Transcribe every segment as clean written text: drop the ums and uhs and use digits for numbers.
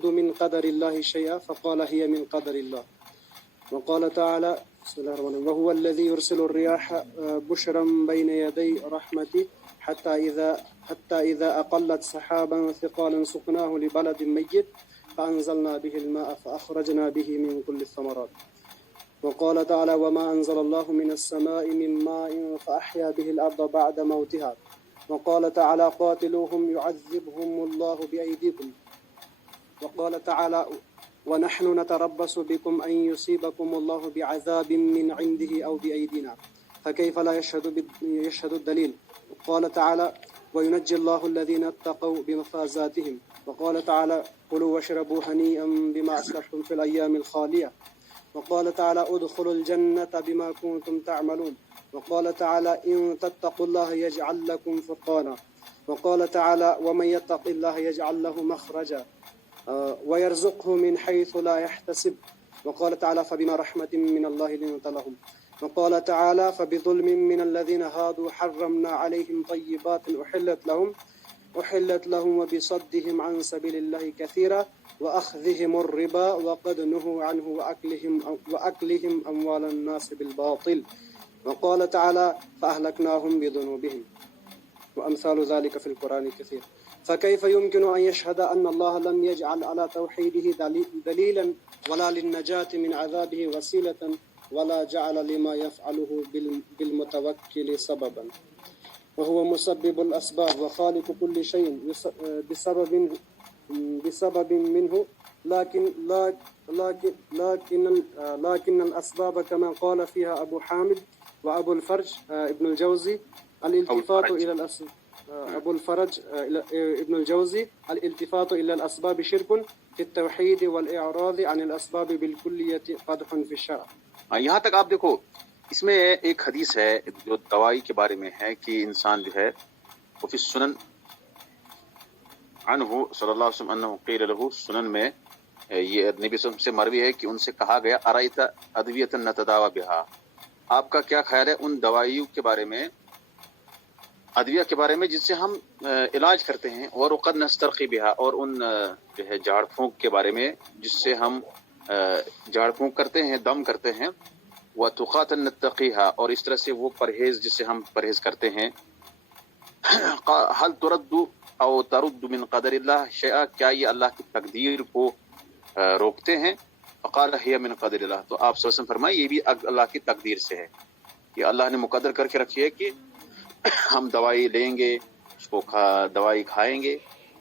ترد من قدر الله شيئا فقال هي من قدر الله. وقال تعالى بسم الله الرحمن الرحيم وهو الذي يرسل الرياح بشرا بين يدي رحمته حتى إذا أقلت سحابا ثقالا سقناه لبلد ميت فأنزلنا به الماء فأخرجنا به من كل الثمرات. وقال تعالى وما أنزل الله من السماء من ماء فأحيا به الأرض بعد موتها. وقال تعالى قاتلوهم يعذبهم الله بأيديكم. وقال تعالى ونحن نتربص بكم أن يصيبكم الله بعذاب من عنده أو بأيدينا فكيف لا يشهد الدليل. وقال تعالى وينجي الله الذين اتقوا بمفازاتهم. وقال تعالى كلوا واشربوا هنيئا بما أسلفتم في الأيام الخالية. وقال تعالى ادخلوا الجنة بما كنتم تعملون. وقال تعالى إن تتقوا الله يجعل لكم فرقانا. وقال تعالى ومن يتق الله يجعل له مخرجا ويرزقه من حيث لا يحتسب. وقال تعالى فبما رحمة من الله لنت لهم. وقال تعالى فبظلم من الذين هادوا حرمنا عليهم طيبات أحلت لهم وبصدهم عن سبيل الله كثيرا وأخذهم الربا وقد نهوا عنه وأكلهم أموال الناس بالباطل. وقال تعالى فأهلكناهم بذنوبهم وأمثال ذلك في القرآن كثير. فكيف يمكن أن يشهد أن الله لم يجعل على توحيده دليلا ولا للنجاة من عذابه وسيلة ولا جعل لما يفعله بالمتوكل سببا وهو مسبب الأسباب وخالق كل شيء بسبب منه لكن الأسباب كما قال فيها أبو حامد وأبو الفرج ابن الجوزي الالتفات إلى الأسباب أبو الفرج ابن الجوزي الالتفات إلى الأسباب شرك في التوحيد والإعراض عن الأسباب بالكلية قدح في الشرع. یہاں تک آپ دیکھو اس میں ایک حدیث ہے جو دوائی کے بارے میں ہے کہ انسان جو ہے وہ فی السنن عنہ صلی اللہ علیہ وسلم انہ قیل له سنن میں یہ نبی صلی اللہ علیہ وسلم سے مروی ہے کہ ان سے کہا گیا ارایت ادویۃ نتداوی بها، آپ کا کیا خیال ہے ان دوائیوں کے بارے میں، ادویہ کے بارے میں جس سے ہم علاج کرتے ہیں، اور وقد نسترقی بها، اور ان جو ہے جھاڑ پھونک کے بارے میں جس سے ہم جھاڑ پھونک کرتے ہیں، دم کرتے ہیں، وتقاتا نتقیها، اور اس طرح سے وہ پرہیز جس سے ہم پرہیز کرتے ہیں، هل ترد او ترد من قدر اللہ شیئا، کیا یہ اللہ کی تقدیر کو روکتے ہیں؟ فقال هي من قدر اللہ، تو آپ صلی اللہ علیہ وسلم فرمائے یہ بھی اللہ کی تقدیر سے ہے کہ اللہ نے مقدر کر کے رکھی ہے کہ ہم دوائی لیں گے، اس کو دوائی کھائیں گے،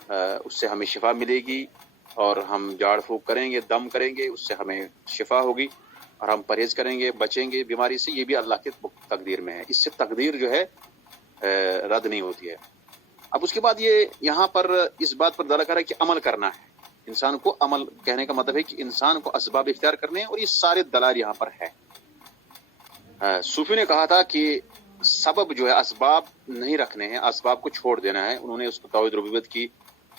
اس سے ہمیں شفا ملے گی، اور ہم جھاڑ پھونک کریں گے، دم کریں گے، اس سے ہمیں شفا ہوگی، اور ہم پرہیز کریں گے، بچیں گے بیماری سے، یہ بھی اللہ کے تقدیر میں ہے، اس سے تقدیر جو ہے رد نہیں ہوتی ہے۔ اب اس کے بعد یہ یہاں پر اس بات پر دلالت کر رہا ہے کہ عمل کرنا ہے، انسان کو عمل کہنے کا مطلب ہے کہ انسان کو اسباب اختیار کرنے ہیں، اور یہ سارے دلائل یہاں پر ہے۔ صوفی نے کہا تھا کہ سبب جو ہے اسباب نہیں رکھنے ہیں، اسباب کو چھوڑ دینا ہے، انہوں نے اس کو توحید ربوبیت کی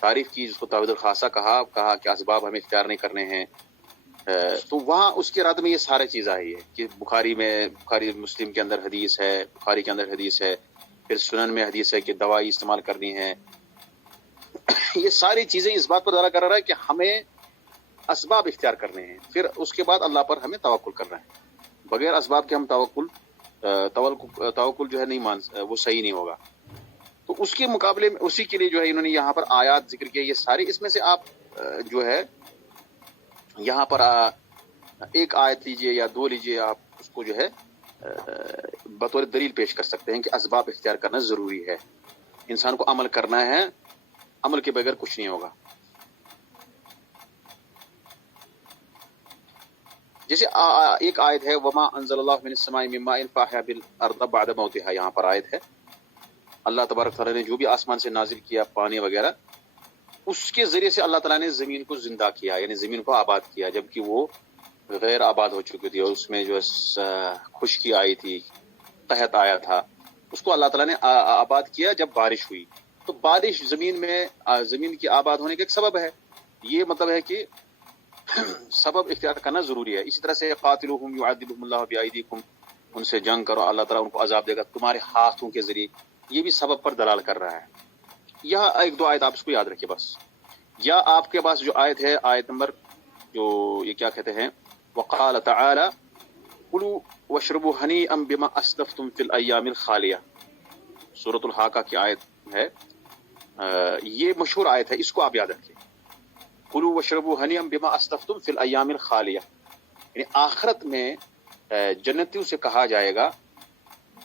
تعریف کی، جس کو توحید الخاصہ کہا کہ اسباب ہمیں اختیار نہیں کرنے ہیں۔ تو وہاں اس کے ارادے میں یہ سارے چیز آئی ہے کہ بخاری مسلم کے اندر حدیث ہے، بخاری کے اندر حدیث ہے، پھر سنن میں حدیث ہے کہ دوائی استعمال کرنی ہے۔ یہ ساری چیزیں اس بات پر دلالت کر رہا ہے کہ ہمیں اسباب اختیار کرنے ہیں، پھر اس کے بعد اللہ پر ہمیں توکل کرنا ہے۔ بغیر اسباب کے ہم توکل جو ہے نہیں وہ صحیح نہیں ہوگا۔ تو اس کے مقابلے میں اسی کے لیے جو ہے انہوں نے یہاں پر آیات ذکر کیا، یہ ساری، اس میں سے آپ جو ہے یہاں پر ایک آیت لیجئے یا دو لیجئے، آپ اس کو جو ہے بطور دلیل پیش کر سکتے ہیں کہ اسباب اختیار کرنا ضروری ہے، انسان کو عمل کرنا ہے، عمل کے بغیر کچھ نہیں ہوگا۔ جیسے ایک آیت ہے وما انزل اللہ من السماء من ماء فاحیا بالارض بعد موتها، یہاں پر آیت ہے اللہ تبارک تعالیٰ نے جو بھی آسمان سے نازل کیا پانی وغیرہ، اس کے ذریعے سے اللہ تعالیٰ نے زمین کو زندہ کیا، یعنی زمین کو آباد کیا، جبکہ وہ غیر آباد ہو چکی تھی، اور اس میں جو خشکی آئی تھی، قحط آیا تھا، اس کو اللہ تعالیٰ نے آباد کیا جب بارش ہوئی۔ تو بارش زمین کی آباد ہونے کا ایک سبب ہے، یہ مطلب ہے کہ سبب اختیار کرنا ضروری ہے۔ اسی طرح سے قاتلوہم یعذبہم اللہ بایدیکم، ان سے جنگ کرو، اللہ تعالیٰ ان کو عذاب دے گا تمہارے ہاتھوں کے ذریعے، یہ بھی سبب پر دلال کر رہا ہے۔ یہاں ایک دو آیت آپ اس کو یاد رکھیے بس۔ یا آپ کے پاس جو آیت ہے، آیت نمبر جو یہ کیا کہتے ہیں، وقال تعالی کلوا واشربوا ہنیئا بما اسلفتم فی الایام الخالیہ، سورۃ الحاقہ کی آیت ہے، یہ مشہور آیت ہے، اس کو آپ یاد رکھیں. کلوا واشربوا ہنیئا بما اسلفتم فی الایام الخالیہ، یعنی آخرت میں جنتیوں سے کہا جائے گا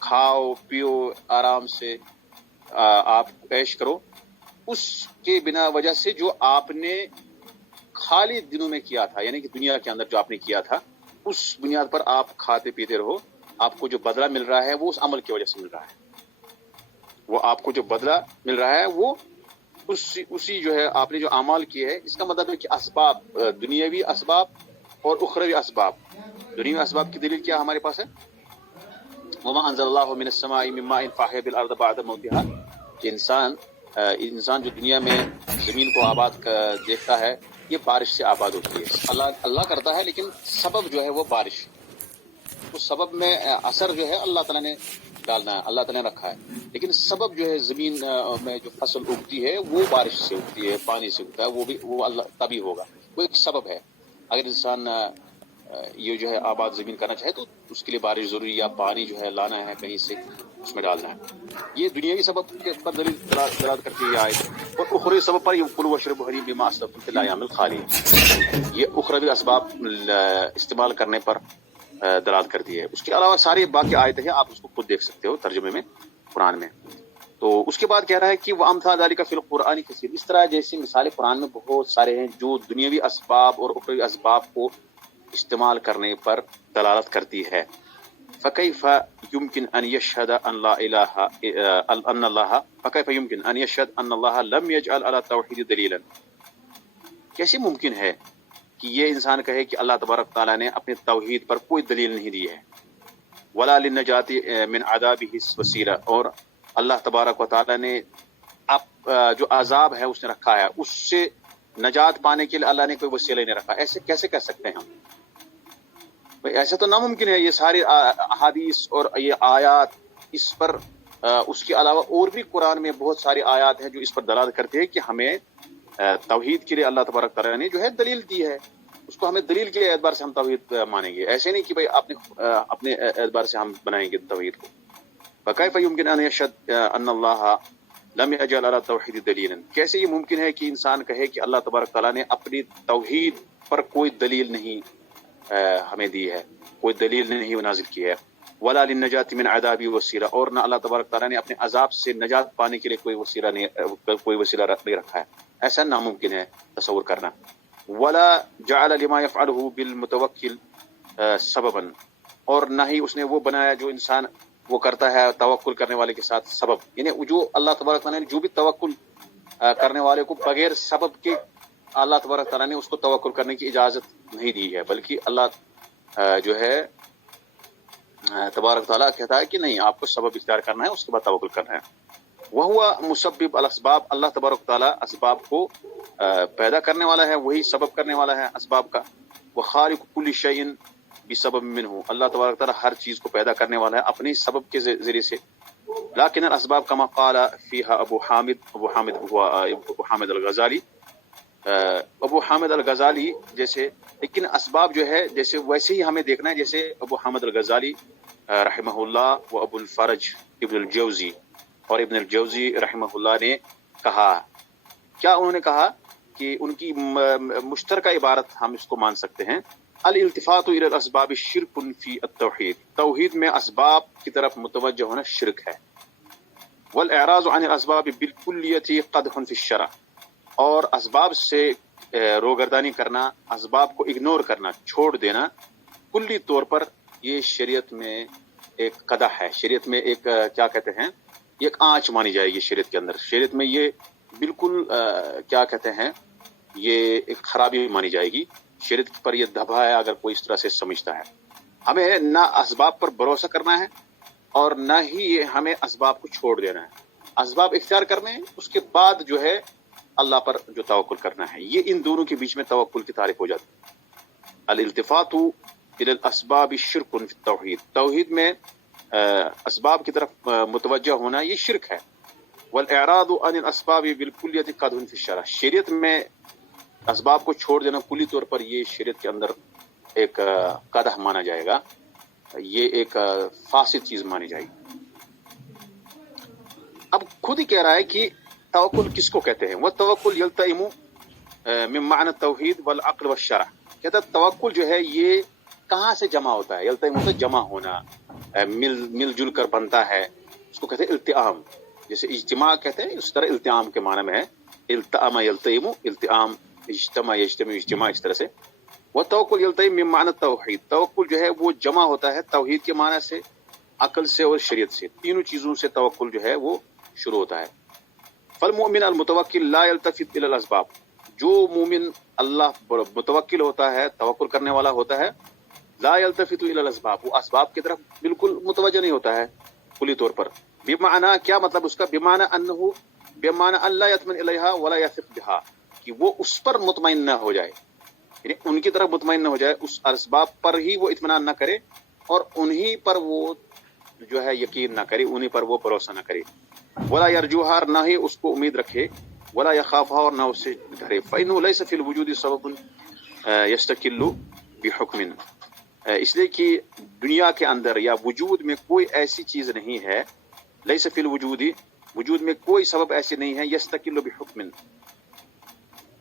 کھاؤ پیو آرام سے آپ پیش کرو اس کے بنا وجہ سے جو آپ نے خالی دنوں میں کیا تھا، یعنی کہ دنیا کے اندر جو آپ نے کیا تھا اس بنیاد پر آپ کھاتے پیتے رہو. آپ کو جو بدلہ مل رہا ہے وہ اس عمل کی وجہ سے مل رہا ہے، وہ آپ کو جو بدلہ مل رہا ہے وہ اسی جو ہے آپ نے جو اعمال کیے ہیں. اس کا مطلب ہے کہ اسباب، دنیاوی اسباب اور اخروی اسباب. دنیاوی اسباب کی دلیل کیا ہمارے پاس ہے؟ وما انزل اللہ من السماء من ماء فاحیا بالارض بعد موتها، کہ انسان جو دنیا میں زمین کو آباد دیکھتا ہے یہ بارش سے آباد ہوتی ہے. اللہ کرتا ہے، لیکن سبب جو ہے وہ بارش، اس سبب میں اثر جو ہے اللہ تعالیٰ نے ڈالنا ہے، اللہ تعالیٰ نے رکھا ہے، لیکن سبب جو ہے زمین میں جو فصل اگتی ہے وہ بارش سے اگتی ہے، پانی سے اگتا ہے، وہ اللہ تبھی ہوگا، وہ ایک سبب ہے. اگر انسان یہ جو ہے آباد زمین کرنا چاہے تو اس کے لیے بارش ضروری، یا پانی جو ہے لانا ہے کہیں سے اس میں ڈالنا ہے. یہ دنیاوی سبب کے پر دلالت کرتی ہے آیت. اور اخروی سبب پر یہ کلوا واشربوا ہنیئا بما اسلفتم فی الایام الخالیہ، یہ اخروی اسباب استعمال کرنے پر دلالت کرتی ہے. اس کے علاوہ ساری باقی آیتیں ہیں، آپ اس کو خود دیکھ سکتے ہو ترجمے میں قرآن میں. تو اس کے بعد کہہ رہا ہے کہ وَأَمْثَالُ ذَلِكَ فِي الْقُرْآنِ كَثِيرٌ، اس طرح جیسی مثالیں قرآن میں بہت سارے ہیں جو دنیاوی اسباب اور اخروی اسباب کو استعمال کرنے پر دلالت کرتی ہے. فَكَيْفَ يُمْكِنُ أَنْ يَشْهَدَ أَنْ لَا إِلَهَ أَنَّ اللَّهَ فَكَيْفَ يُمْكِنُ أَنْ يَشْهَدَ أَنَّ اللَّهَ لَمْ يَجْعَلْ عَلَى التَّوْحِيدِ دَلِيلًا، کیسے ممکن ہے کہ یہ انسان کہے کہ اللہ تبارک تعالیٰ نے اپنے توحید پر کوئی دلیل نہیں دی ہے. وَلَا لِلنَّجَاةِ مِنْ عَذَابِهِ وَسِيلَةً، اور اللہ تبارک و تعالیٰ نے جو عذاب ہے اس نے رکھا ہے، اس سے نجات پانے کے لیے اللہ نے کوئی وسیلہ نہیں رکھا. ایسے کیسے کہہ سکتے ہیں ہم؟ ایسا تو ناممکن ہے. یہ ساری احادیث اور یہ آیات اس پر، اس کے علاوہ اور بھی قرآن میں بہت ساری آیات ہیں جو اس پر دلالت کرتے ہیں کہ ہمیں توحید کے لیے اللہ تبارک تعالیٰ نے جو ہے دلیل دی ہے، اس کو ہمیں دلیل کے اعتبار سے ہم توحید مانیں گے. ایسے نہیں کہ بھئی اپنے اعتبار سے ہم بنائیں گے توحید کو. فَكَيْفَ يُمْكِنُ أَنْ يَشْهَدَ أَنَّ اللَّهَ لَمْ يَجْعَلْ عَلَى التَّوْحِيدِ دَلِيلًا، کیسے یہ ممکن ہے کہ انسان کہے کہ اللہ تبارک تعالیٰ نے اپنی توحید پر کوئی دلیل نہیں ہمیں دی ہے، کوئی دلیل نہیں نازل کی ہے. وَلَا لِلنَّجَاةِ مِنْ عَذَابِهِ وَسِيلَةً، اور نہ اللہ تبارک تعالیٰ نے اپنے عذاب سے نجات پانے کے لیے کوئی وسیلہ نہیں رکھا ہے. ایسا ناممکن ہے تصور کرنا. وَلَا جَعَلَ لِمَا يَفْعَلُهُ بِالْمُتَوَكِّلِ سَبَبًا، اور نہ ہی اس نے وہ بنایا جو انسان وہ کرتا ہے توکل کرنے والے کے ساتھ سبب، یعنی جو اللہ تبارک تعالیٰ نے جو بھی توکل کرنے والے کو بغیر سبب کے اللہ تبارک تعالیٰ نے اس کو توکل کرنے کی اجازت نہیں دی ہے، بلکہ اللہ جو ہے تبارک تعالیٰ کہتا ہے کہ نہیں، آپ کو سبب اختیار کرنا ہے، اس کے بعد توکل کرنا ہے. وَهُوَ مُسَبِّبُ الْأَسْبَابِ، اللہ تبارک تعالیٰ اسباب کو پیدا کرنے والا ہے، وہی سبب کرنے والا ہے اسباب کا. وَخَالِقُ كُلِّ شَيْءٍ بسبب منہ، اللہ تبارک تعالیٰ ہر چیز کو پیدا کرنے والا ہے اپنے سبب کے ذریعے سے. لیکن الاسباب کما قال فیہا ابو حامد الغزالی، ابو حامد الغزالی جیسے، لیکن اسباب جو ہے جیسے ویسے ہی ہمیں دیکھنا ہے جیسے ابو حامد الغزالی رحمہ اللہ و ابو الفرج ابن الجوزی اور ابن الجوزی رحمہ اللہ نے کہا. کیا انہوں نے کہا کہ ان کی مشترکہ عبارت ہم اس کو مان سکتے ہیں، الالتفات الى الاسباب شرک فی التوحید، توحید میں اسباب کی طرف متوجہ ہونا شرک ہے. والاعراض عن الاسباب بالکلیت قدح فی الشرع، اور اسباب سے روگردانی کرنا، اسباب کو اگنور کرنا، چھوڑ دینا کلی طور پر یہ شریعت میں ایک قدح ہے، شریعت میں ایک کیا کہتے ہیں، ایک آنچ مانی جائے گی شریعت کے اندر. شریعت میں یہ بالکل کیا کہتے ہیں، یہ ایک خرابی مانی جائے گی. شریعت پر یہ دھبا ہے اگر کوئی اس طرح سے سمجھتا ہے. ہمیں نہ اسباب پر بھروسہ کرنا ہے اور نہ ہی ہمیں اسباب کو چھوڑ دینا ہے. اسباب اختیار کرنے، اس کے بعد جو ہے اللہ پر جو توکل کرنا ہے. یہ ان دونوں کے بیچ میں توکل کی تعریف ہو جاتی ہے. الالتفات الى الاسباب شرک فی التوحید، توحید میں اسباب کی طرف متوجہ ہونا یہ شرک ہے. والاعراض عن الاسباب بالکلیت قدح فی الشرع، شریعت میں اسباب کو چھوڑ دینا کلی طور پر یہ شریعت کے اندر ایک قدح مانا جائے گا، یہ ایک فاسد چیز مانی جائے گی۔ اب خود ہی کہہ رہا ہے کہ توکل کس کو کہتے ہیں؟ وہ توکل یلتئم من معنی التوحید والعقل والشرع، کہتا ہے توکل جو ہے یہ کہاں سے جمع ہوتا ہے؟ یلتئم ہوتا ہے جمع ہونا، مل جل کر بنتا ہے، اس کو کہتے ہیں التئام، جیسے اجتماع کہتے ہیں اس طرح التئام کے معنی میں ہے، التئم یلتئم، التئام، اجتماع یجتمع، اجتماع اس طرح سے۔ وہ توکل یلتئم من معنی التوحید، توکل جو ہے وہ جمع ہوتا ہے توحید کے معنی سے، عقل سے اور شریعت سے، تینوں چیزوں سے توکل جو ہے وہ شروع ہوتا ہے۔ فالمؤمن المتوکل لا یلتفت الی الاسباب، جو مومن اللہ متوکل ہوتا ہے، توکل کرنے والا ہوتا ہے، لا یلتفت الی الاسباب، وہ اسباب کی طرف بالکل متوجہ نہیں ہوتا ہے کلی طور پر۔ بمعنی کیا مطلب اس کا؟ بمعنی انہ، بمعنی ان لا یطمئن الیہا ولا یثق بہا، کہ وہ اس پر مطمئن نہ ہو جائے، یعنی ان کی طرف مطمئن نہ ہو جائے، اس اسباب پر ہی وہ اطمینان نہ کرے اور انہی پر وہ جو ہے یقین نہ کرے، انہی پر وہ بھروسہ نہ کرے۔ ولا یرجوہا، نہ ہی اس کو امید رکھے، ولا یخافہا، اور نہ اس سے ڈرے۔ فإنہ لیس فی الوجود سبب یستقل بحکم، اس لیے کہ دنیا کے اندر یا وجود میں کوئی ایسی چیز نہیں ہے، لیس فی الوجود، وجود میں کوئی سبب ایسی نہیں ہے، یستقل بحکم،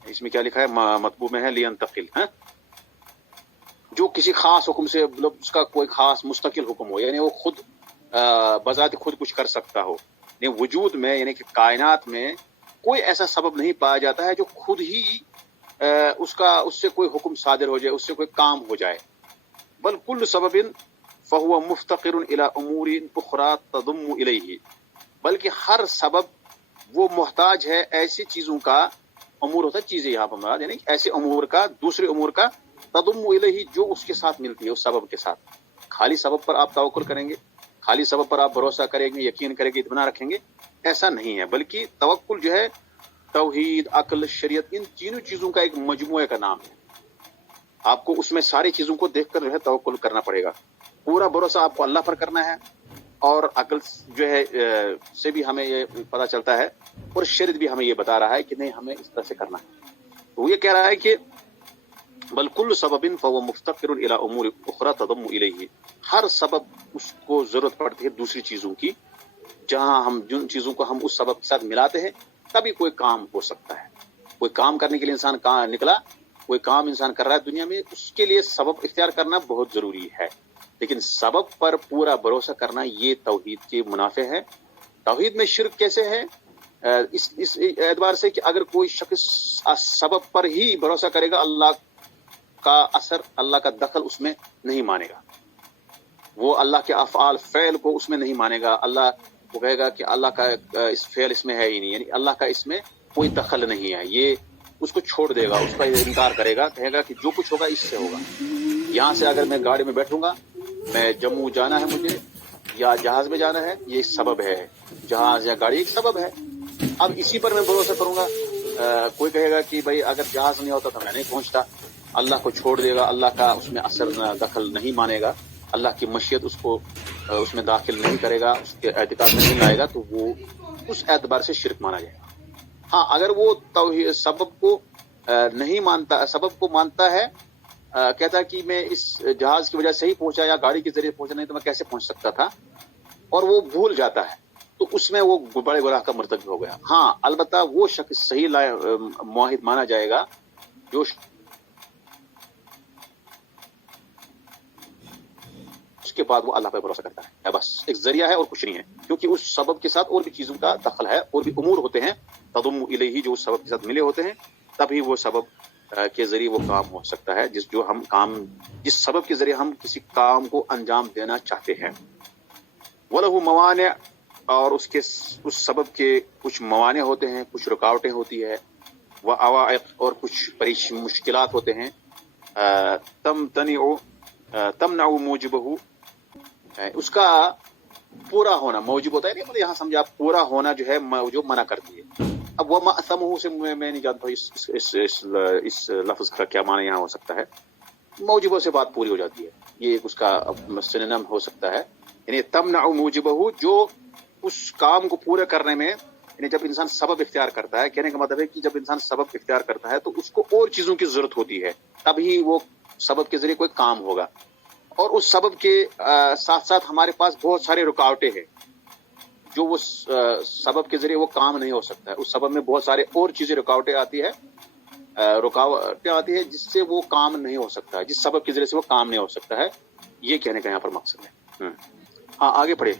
اس میں کیا لکھا ہے مطبوع میں ہے لینتقل، جو کسی خاص حکم سے، مطلب اس کا کوئی خاص مستقل حکم ہو، یعنی وہ خود بذات خود کچھ کر سکتا ہو۔ یعنی وجود میں، یعنی کہ کائنات میں کوئی ایسا سبب نہیں پایا جاتا ہے جو خود ہی اس سے کوئی حکم صادر ہو جائے، اس سے کوئی کام ہو جائے۔ بل کل سبب فہو مفتقر الی امور اخری تضم الیہ، بلکہ ہر سبب وہ محتاج ہے ایسی چیزوں کا، امور ہوتا ہے چیزیں یہاں پر مراد، یعنی ایسے امور کا، دوسرے امور کا، تضم الیہ، جو اس کے ساتھ ملتی ہے، اس سبب کے ساتھ۔ خالی سبب پر آپ توکل کریں گے، خالی سبب پر آپ بھروسہ کریں گے، یقین کریں گے، اطمینان رکھیں گے، ایسا نہیں ہے، بلکہ توکل جو ہے توحید، عقل، شریعت، ان تینوں چیزوں کا ایک مجموعے کا نام ہے۔ آپ کو اس میں ساری چیزوں کو دیکھ کر جو ہے توکل کرنا پڑے گا۔ پورا بھروسہ آپ کو اللہ پر کرنا ہے، اور عقل جو ہے سے بھی ہمیں یہ پتہ چلتا ہے، اور شریعت بھی ہمیں یہ بتا رہا ہے کہ نہیں ہمیں اس طرح سے کرنا ہے۔ تو وہ یہ کہہ رہا ہے کہ بل کل سبب فهو مفتقر الى امور اخرى تضم الیہ، ہر سبب اس کو ضرورت پڑتی ہے دوسری چیزوں کی، جہاں ہم جن چیزوں کو ہم اس سبب کے ساتھ ملاتے ہیں تبھی کوئی کام ہو سکتا ہے۔ کوئی کام کرنے کے لیے انسان کہاں نکلا، کوئی کام انسان کر رہا ہے دنیا میں، اس کے لیے سبب اختیار کرنا بہت ضروری ہے، لیکن سبب پر پورا بھروسہ کرنا یہ توحید کے منافع ہے۔ توحید میں شرک کیسے ہے؟ اس اعتبار سے کہ اگر کوئی شخص سبب پر ہی بھروسہ کرے گا، اللہ کا اثر، اللہ کا دخل اس میں نہیں مانے گا، وہ اللہ کے افعال، فعل کو اس میں نہیں مانے گا، اللہ وہ کہے گا کہ اللہ کا اس فعل اس میں ہے ہی نہیں، یعنی اللہ کا اس میں کوئی دخل نہیں ہے، یہ اس کو چھوڑ دے گا، اس کا انکار کرے گا، کہے گا کہ جو کچھ ہوگا اس سے ہوگا۔ یہاں سے اگر میں گاڑی میں بیٹھوں گا، میں جموں جانا ہے مجھے، یا جہاز میں جانا ہے، یہ سبب ہے، جہاز یا گاڑی ایک سبب ہے، اب اسی پر میں بھروسہ کروں گا۔ کوئی کہے گا کہ بھائی اگر جہاز نہیں ہوتا تو میں نہیں پہنچتا، اللہ کو چھوڑ دے گا، اللہ کا اس میں اثر دخل نہیں مانے گا، اللہ کی مشیت اس کو اس میں داخل نہیں کرے گا، اس کے اعتقاد میں نہیں لائے گا، تو وہ اس اعتبار سے شرک مانا جائے گا۔ ہاں اگر وہ توحید سبب کو نہیں مانتا، سبب کو مانتا ہے، کہتا ہے کہ میں اس جہاز کی وجہ سے ہی پہنچا یا گاڑی کے ذریعے پہنچا، نہیں تو میں کیسے پہنچ سکتا تھا، اور وہ بھول جاتا ہے، تو اس میں وہ بڑے گناہ کا مرتکب ہو گیا۔ ہاں البتہ وہ شخص صحیح موحد مانا جائے گا جو اس کے بعد وہ اللہ پر بھروسہ کرتا ہے، بس ایک ذریعہ ہے اور کچھ نہیں ہے، کیونکہ اس سبب کے ساتھ اور بھی چیزوں کا دخل ہے، اور بھی امور ہوتے ہیں تضم الیہ، جو اس سبب کے ساتھ ملے ہوتے ہیں، تبھی وہ سبب کے ذریعے وہ کام ہو سکتا ہے، جس سبب کے ذریعے ہم کسی کام کو انجام دینا چاہتے ہیں۔ وَلَهُ موانع، اور اس سبب کے کچھ موانع ہوتے ہیں، کچھ رکاوٹیں ہوتی ہے، وعوائق، اور کچھ مشکلات ہوتے ہیں، تمنع موجبہ، اس کا پورا ہونا موجب ہوتا ہے، مطلب یہاں سمجھا پورا ہونا جو ہے جو منع کرتی ہے۔ اب وہ مأثمہ سے میں نہیں جانتا اس لفظ کا کیا معنی یہاں ہو سکتا ہے، موجبوں سے بات پوری ہو جاتی ہے، یہ ایک اس کا سنونیم ہو سکتا ہے، یعنی تمنع موجبہ، جو اس کام کو پورے کرنے میں یعنی جب انسان سبب اختیار کرتا ہے، کہنے کا مطلب ہے کہ جب انسان سبب اختیار کرتا ہے تو اس کو اور چیزوں کی ضرورت ہوتی ہے، تبھی وہ سبب کے ذریعے کوئی کام ہوگا. اور اس سبب کے ساتھ ساتھ ہمارے پاس بہت سارے رکاوٹیں ہیں جو وہ سبب کے ذریعے وہ کام نہیں ہو سکتا ہے. اس سبب میں بہت سارے اور چیزیں رکاوٹیں آتی ہے جس سے وہ کام نہیں ہو سکتا ہے، جس سبب کے ذریعے سے وہ کام نہیں ہو سکتا ہے. یہ کہنے کا یہاں پر مقصد ہے. ہاں آگے پڑھے.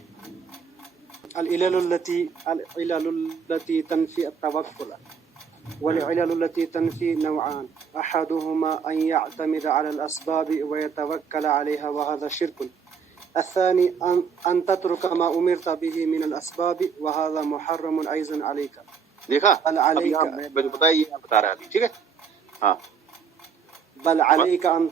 العلل التي تنفي التوكل والعلل التي تنفي نوعان أحدهما أن يعتمد على الأسباب ويتوكل عليها وهذا شرك. الثاني أن تترك ما أمرت به من الأسباب وهذا محرم أيضا عليك. دیکھا بل بتا رہا ابھی. ٹھیک ہے. ہاں بل عليك أن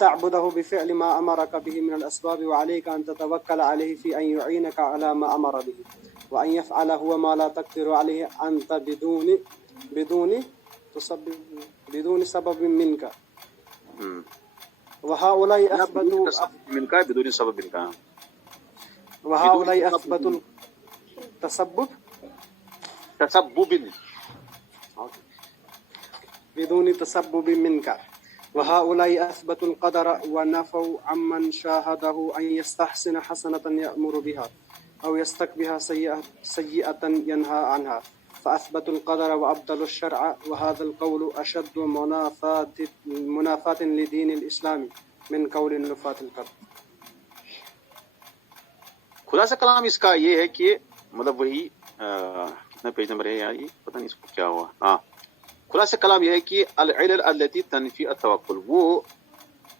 تعبده بفعل ما أمرك به من الأسباب وعليك أن تتوكل عليه في أن يعينك على ما أمر به وأن يفعل هو ما لا تقدر عليه أنت بدون سبب منك. وهؤلاء أثبتوا بدون سبب منك وهؤلاء أثبتوا التسبب بدون تسبب منك. وهؤلاء أثبتوا القدر ونفوا عمن شاهده أن يستحسن حسنة يأمر بها أو يستكبها سيئة ينهى عنها فأثبتوا القدر وأبطلوا الشرع وهذا القول أشد منافاة لدين الإسلام من قول نفاة القدر. خلاصہ کلام اس کا یہ ہے کہ مطلب وہی کتنا پیج نمبر ہے یار، یہ پتہ نہیں اس کو کیا ہوا. ہاں خلاصہ کلام یہ ہے کہ العلل التي تنفی التوکل، وہ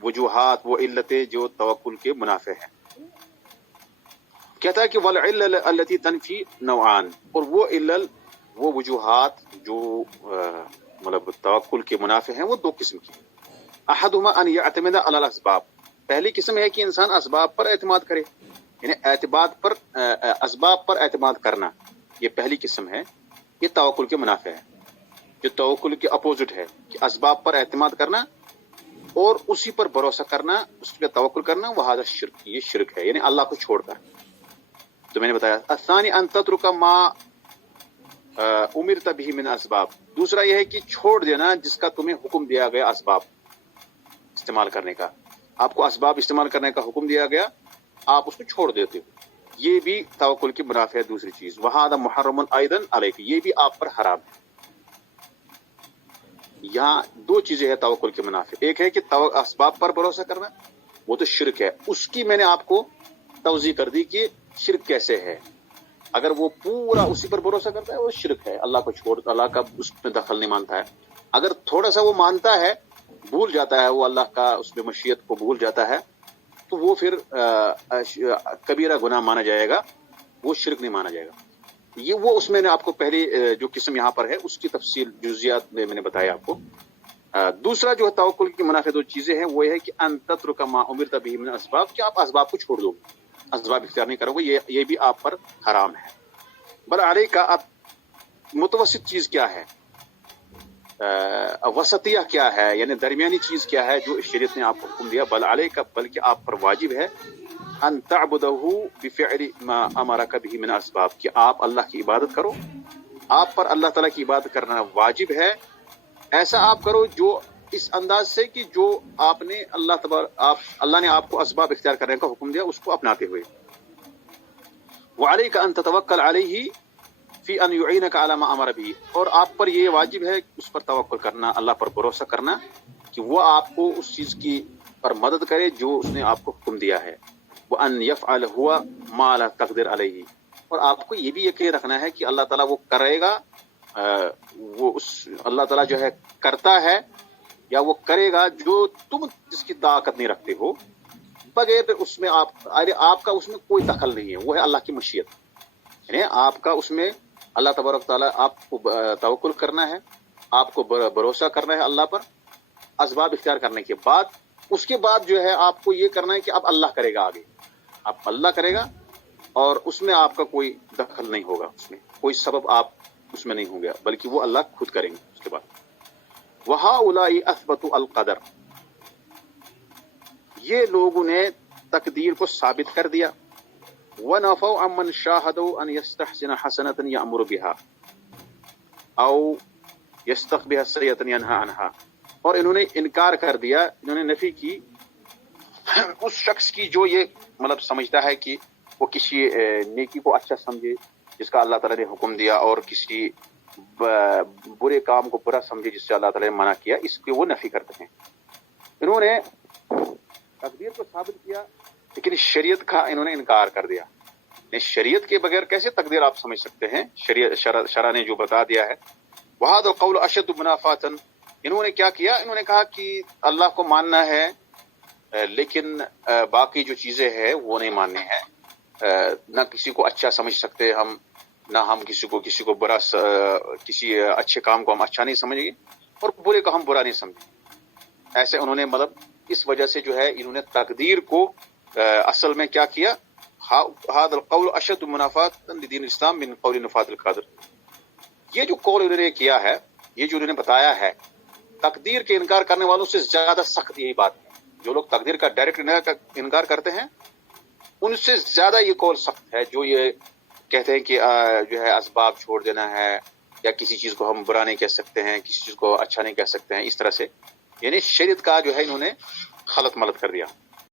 وجوہات، وہ علتیں جو توکل کے منافع ہیں. کہتا ہے کہ والعلل التي تنفی نوعان، اور وہ علل، وہ وجوہات جو مطلب توکل کے منافع ہیں وہ دو قسم کی. احدهما ان يعتمد على الاسباب، پہلی قسم ہے کہ انسان اسباب پر اعتماد کرے، یعنی اسباب پر اعتماد کرنا، یہ پہلی قسم ہے. یہ توکل کے منافع ہے، جو توکل کے اپوزٹ ہے کہ اسباب پر اعتماد کرنا اور اسی پر بھروسہ کرنا، اس پہ توکل کرنا. وہ هذا شرک، یہ شرک ہے، یعنی اللہ کو چھوڑ کر. تو میں نے بتایا. الثانی ان تترک ما امرت به من اسباب، دوسرا یہ ہے کہ چھوڑ دینا جس کا تمہیں حکم دیا گیا اسباب استعمال کرنے کا. آپ کو اسباب استعمال کرنے کا حکم دیا گیا، آپ اس کو چھوڑ دیتے ہو. یہ بھی توکل کی منافع ہے. دوسری چیز وہذا محرم ایضا علیک، یہ بھی آپ پر حرام ہے. یہاں دو چیزیں ہیں توکل کے منافع. ایک ہے کہ اسباب پر بھروسہ کرنا، وہ تو شرک ہے. اس کی میں نے آپ کو توضیح کر دی کہ شرک کیسے ہے. اگر وہ پورا اسی پر بھروسہ کرتا ہے وہ شرک ہے، اللہ کو چھوڑ، اللہ کا اس میں دخل نہیں مانتا ہے. اگر تھوڑا سا وہ مانتا ہے، بھول جاتا ہے، وہ اللہ کا اس میں مشیت کو بھول جاتا ہے، تو وہ پھر کبیرہ گناہ مانا جائے گا، وہ شرک نہیں مانا جائے گا. یہ وہ اس میں نے آپ کو پہلی جو قسم یہاں پر ہے اس کی تفصیل جزیات میں نے بتایا آپ کو. دوسرا جو توکل کی منافع دو چیزیں ہیں، وہ یہ ہے کہ ان تترک ما امرت به من اسباب، کہ آپ اسباب کو چھوڑ دو، اسباب اختیار نہیں کرو گے، یہ بھی آپ پر حرام ہے. بل علیہ کا اب متوسط چیز کیا ہے، وسطیہ کیا ہے، یعنی درمیانی چیز کیا ہے جو شریعت نے آپ کو حکم دیا. بل علیہ کا، بلکہ آپ پر واجب ہے، ان تعبدہ بفعل ما امرک به من اسباب، کہ آپ اللہ کی عبادت کرو. آپ پر اللہ تعالیٰ کی عبادت کرنا واجب ہے. ایسا آپ کرو جو اس انداز سے کہ جو آپ نے اللہ نے آپ کو اسباب اختیار کرنے کا حکم دیا اس کو اپناتے ہوئے. وعلیک ان تتوکل علیہ فی ان یعینک علی ما امر به، اور آپ پر یہ واجب ہے اس پر توکل کرنا، اللہ پر بھروسہ کرنا کہ وہ آپ کو اس چیز کی پر مدد کرے جو اس نے آپ کو حکم دیا ہے. وان یفعل هو ما لا تقدر علیہ، اور آپ کو یہ بھی یقین رکھنا ہے کہ اللہ تعالیٰ وہ کرے گا، وہ اس اللہ تعالیٰ جو ہے کرتا ہے یا وہ کرے گا جو تم جس کی طاقت نہیں رکھتے ہو، بغیر اس میں آپ کا اس میں کوئی دخل نہیں ہے. وہ ہے اللہ کی مشیت، یعنی آپ کا اس میں اللہ تبارک تعالیٰ آپ کو توکل کرنا ہے، آپ کو بھروسہ کرنا ہے اللہ پر اسباب اختیار کرنے کے بعد. اس کے بعد جو ہے آپ کو یہ کرنا ہے کہ اب اللہ کرے گا، آگے اب اللہ کرے گا، اور اس میں آپ کا کوئی دخل نہیں ہوگا، اس میں کوئی سبب آپ اس میں نہیں ہوں گے، بلکہ وہ اللہ خود کریں گے. اس کے بعد وَهَؤُلَاءِ أَثْبَتُوا الْقَدَرَ، یہ لوگوں نے تقدیر کو ثابت کر دیا. وَنَفَوْا عَمَّنْ شَاهَدُوا أَنْ يَسْتَحْسِنَ حَسَنَةً يَأْمُرُ بِهَا أَوْ يَسْتَقْبِحَ السَّيِّئَةَ يَنْهَى عَنْهَا، اور انہوں نے انکار کر دیا، انہوں نے نفی کی اس شخص کی جو یہ مطلب سمجھتا ہے کہ وہ کسی نیکی کو اچھا سمجھے جس کا اللہ تعالیٰ نے حکم دیا، اور کسی برے کام کو برا سمجھے جس سے اللہ تعالیٰ نے منع کیا، اس کی وہ نفی کرتے ہیں۔ انہوں نے تقدیر کو ثابت کیا لیکن شریعت کا انہوں نے انکار کر دیا۔ شریعت کے بغیر کیسے تقدیر آپ سمجھ سکتے ہیں؟ شرع نے جو بتا دیا ہے۔ وَهَذَا الْقَوْلُ أَشَدُّ مُنَافَاةً، انہوں نے کیا کیا؟ انہوں نے کہا کہ اللہ کو ماننا ہے لیکن باقی جو چیزیں ہیں وہ نہیں ماننی ہے، نہ کسی کو اچھا سمجھ سکتے ہم، نہ ہم کسی کو برا، کسی اچھے کام کو ہم اچھا نہیں سمجھیں گے اور برے کو ہم برا نہیں سمجھیں گے۔ ایسے انہوں نے مطلب اس وجہ سے جو ہے انہوں نے تقدیر کو اصل میں کیا کیا؟ هذا القول اشد منافات لدین الاسلام من قول نفاة القدر، یہ جو قول انہوں نے کیا ہے، یہ جو انہوں نے بتایا ہے، تقدیر کے انکار کرنے والوں سے زیادہ سخت یہی بات ہے۔ جو لوگ تقدیر کا ڈائریکٹ انکار کرتے ہیں ان سے زیادہ یہ قول سخت ہے جو یہ کہتے ہیں کہ جو ہے اسباب چھوڑ دینا ہے، یا کسی چیز کو ہم برا نہیں کہہ سکتے ہیں، کسی چیز کو اچھا نہیں کہہ سکتے ہیں، اس طرح سے یعنی شریعت کا جو ہے انہوں نے خلط ملط کر دیا۔